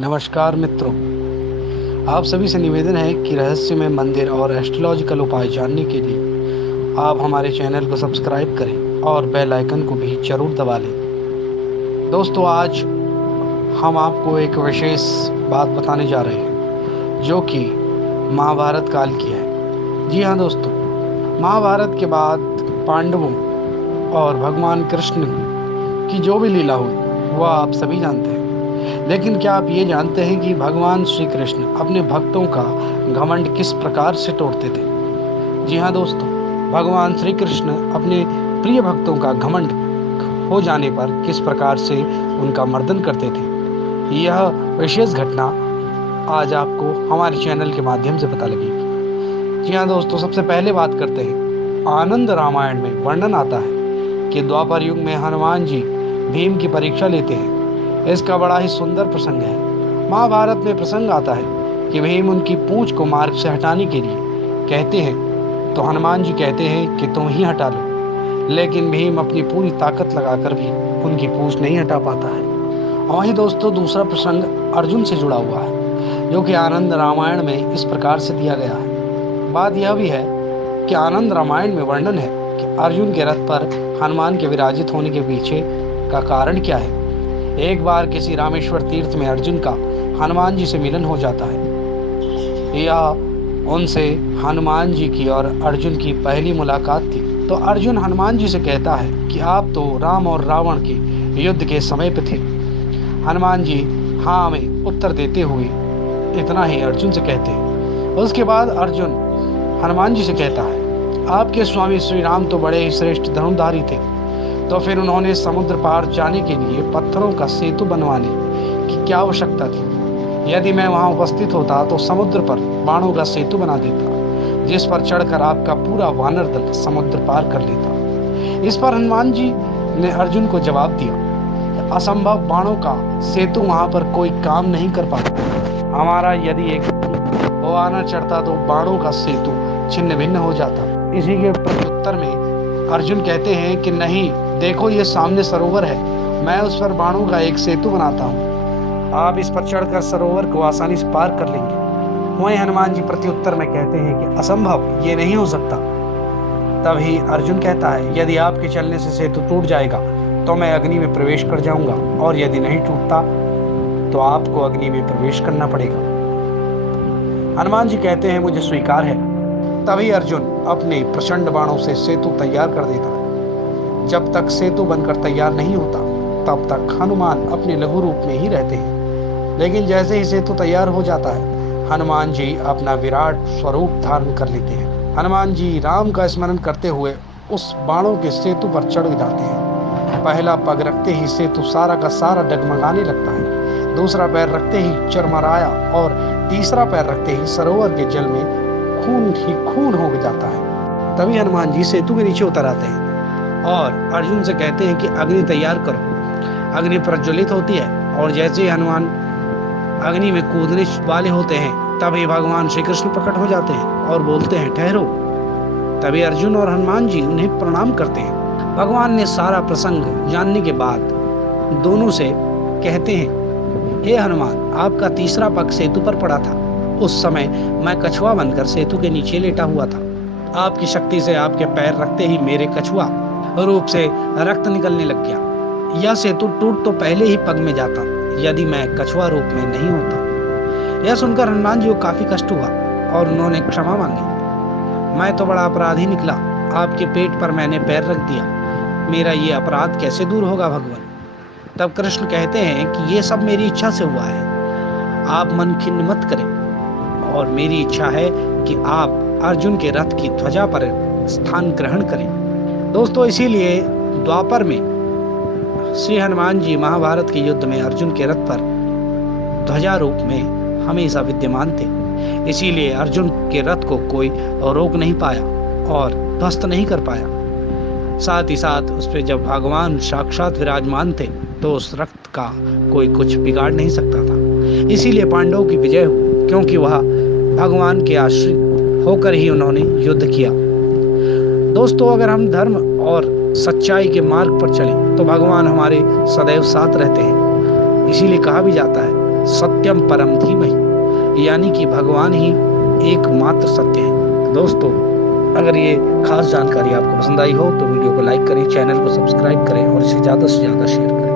नमस्कार मित्रों, आप सभी से निवेदन है कि रहस्यमय मंदिर और एस्ट्रोलॉजिकल उपाय जानने के लिए आप हमारे चैनल को सब्सक्राइब करें और बेल आइकन को भी जरूर दबा लें। दोस्तों, आज हम आपको एक विशेष बात बताने जा रहे हैं जो कि महाभारत काल की है। जी हाँ दोस्तों, महाभारत के बाद पांडवों और भगवान कृष्ण की जो भी लीला हुई वह आप सभी जानते हैं। लेकिन क्या आप ये जानते हैं कि भगवान श्री कृष्ण अपने भक्तों का घमंड किस प्रकार से तोड़ते थे? जी हाँ दोस्तों, भगवान श्री कृष्ण अपने प्रिय भक्तों का घमंड हो जाने पर किस प्रकार से उनका मर्दन करते थे, यह विशेष घटना आज आपको हमारे चैनल के माध्यम से पता लगेगी। जी हाँ दोस्तों, सबसे पहले बात करते हैं। आनंद रामायण में वर्णन आता है कि द्वापर युग में हनुमान जी भीम की परीक्षा लेते हैं। इसका बड़ा ही सुंदर प्रसंग है। महाभारत में प्रसंग आता है कि भीम उनकी पूंछ को मार्ग से हटाने के लिए कहते हैं तो हनुमान जी कहते हैं कि तुम ही हटा लो, लेकिन भीम अपनी पूरी ताकत लगाकर भी उनकी पूंछ नहीं हटा पाता है। और वहीं दोस्तों, दूसरा प्रसंग अर्जुन से जुड़ा हुआ है जो कि आनंद रामायण में इस प्रकार से दिया गया है। बात यह भी है कि आनंद रामायण में वर्णन है कि अर्जुन के रथ पर हनुमान के विराजित होने के पीछे का कारण क्या है। एक बार किसी रामेश्वर तीर्थ में अर्जुन का हनुमान जी से मिलन हो जाता है। यह उनसे हनुमान जी की और अर्जुन की पहली मुलाकात थी। तो अर्जुन हनुमान जी से कहता है कि आप तो राम और रावण के युद्ध के समय पे थे। हनुमान जी हाँ में उत्तर देते हुए इतना ही अर्जुन से कहते हैं। उसके बाद अर्जुन हनुमान जी से कहता है, आपके स्वामी श्री राम तो बड़े ही श्रेष्ठ धनुर्धारी थे, तो फिर उन्होंने समुद्र पार जाने के लिए पत्थरों का सेतु बनवाने की क्या आवश्यकता थी? यदि मैं वहां उपस्थित होता तो समुद्र पर बाणों का सेतु बना देता, जिस पर चढ़कर आपका पूरा वानर दल समुद्र पार कर लेता। इस पर हनुमान जी ने अर्जुन को जवाब दिया, असंभव, बाणों का सेतु वहां पर कोई काम नहीं कर पाता। हमारा यदि एक वानर चढ़ता तो बाणों का सेतु छिन्न भिन्न हो जाता। इसी के प्रत्युत्तर में अर्जुन कहते हैं कि नहीं, देखो ये सामने सरोवर है, मैं उस पर बाणों का एक सेतु बनाता हूँ, आप इस पर चढ़कर सरोवर को आसानी से पार कर लेंगे। वहीं हनुमान जी प्रत्युत्तर में कहते हैं कि असंभव, ये नहीं हो सकता। तभी अर्जुन कहता है, यदि आपके चलने से सेतु टूट जाएगा तो मैं अग्नि में प्रवेश कर जाऊंगा, और यदि नहीं टूटता तो आपको अग्नि में प्रवेश करना पड़ेगा। हनुमान जी कहते हैं, मुझे स्वीकार है। तभी अर्जुन अपने प्रचंड बाणों से सेतु तैयार कर देता है। जब तक सेतु बनकर तैयार नहीं होता तब तक हनुमान अपने लघु रूप में ही रहते हैं। लेकिन जैसे ही सेतु तैयार हो जाता है, हनुमान जी अपना विराट स्वरूप धारण कर लेते हैं। हनुमान जी राम का स्मरण करते हुए उस बाणों के सेतु पर चढ़ जाते हैं। पहला पग रखते ही सेतु सारा का सारा डगमगाने लगता है। दूसरा पैर रखते ही चरमराया, और तीसरा पैर रखते ही सरोवर के जल में खून ही खून हो जाता है। तभी हनुमान जी सेतु के नीचे उतर आते हैं और अर्जुन से कहते हैं कि अग्नि तैयार करो। अग्नि प्रज्वलित होती है, और जैसे ही हनुमान अग्नि में कूदने वाले होते हैं तभी भगवान श्री कृष्ण प्रकट हो जाते हैं और बोलते हैं, ठहरो। तभी अर्जुन और हनुमान जी उन्हें प्रणाम करते हैं। भगवान ने सारा प्रसंग जानने के बाद दोनों से कहते हैं, हे हनुमान, आपका तीसरा पग सेतु पर पड़ा था। उस समय मैं कछुआ बनकर सेतु के नीचे लेटा हुआ था। आपकी शक्ति से आपके पैर रखते ही मेरे कछुआ रूप से रक्त निकलने लग गया। यह सेतु टूट तो पहले ही पग में जाता यदि मैं कछुआ रूप में नहीं होता। यह सुनकर हनुमान जी को काफी कष्ट हुआ और उन्होंने क्षमा मांगी। मैं तो बड़ा अपराधी निकला, आपके पेट पर मैंने पैर रख दिया, मेरा ये अपराध कैसे दूर होगा भगवान? तब कृष्ण कहते हैं कि ये सब मेरी इच्छा से हुआ है, आप मन खिन्न मत करें, और मेरी इच्छा है कि आप अर्जुन के रथ की ध्वजा पर स्थान ग्रहण करें। दोस्तों, इसीलिए द्वापर में श्री हनुमान जी महाभारत के युद्ध में अर्जुन के रथ पर ध्वजा रूप में हमेशा विद्यमान थे। इसीलिए अर्जुन के रथ को कोई रोक नहीं पाया और ध्वस्त नहीं कर पाया। साथ ही साथ उस पर जब भगवान साक्षात विराजमान थे तो उस रथ का कोई कुछ बिगाड़ नहीं सकता था। इसीलिए पांडवों की विजय हुई, क्योंकि वह भगवान के आश्रित होकर ही उन्होंने युद्ध किया। दोस्तों, अगर हम धर्म और सच्चाई के मार्ग पर चलें तो भगवान हमारे सदैव साथ रहते हैं। इसीलिए कहा भी जाता है सत्यम परम धीमहि, यानी कि भगवान ही एकमात्र सत्य है। दोस्तों, अगर ये खास जानकारी आपको पसंद आई हो तो वीडियो को लाइक करें, चैनल को सब्सक्राइब करें और इसे ज़्यादा से ज़्यादा शेयर करें।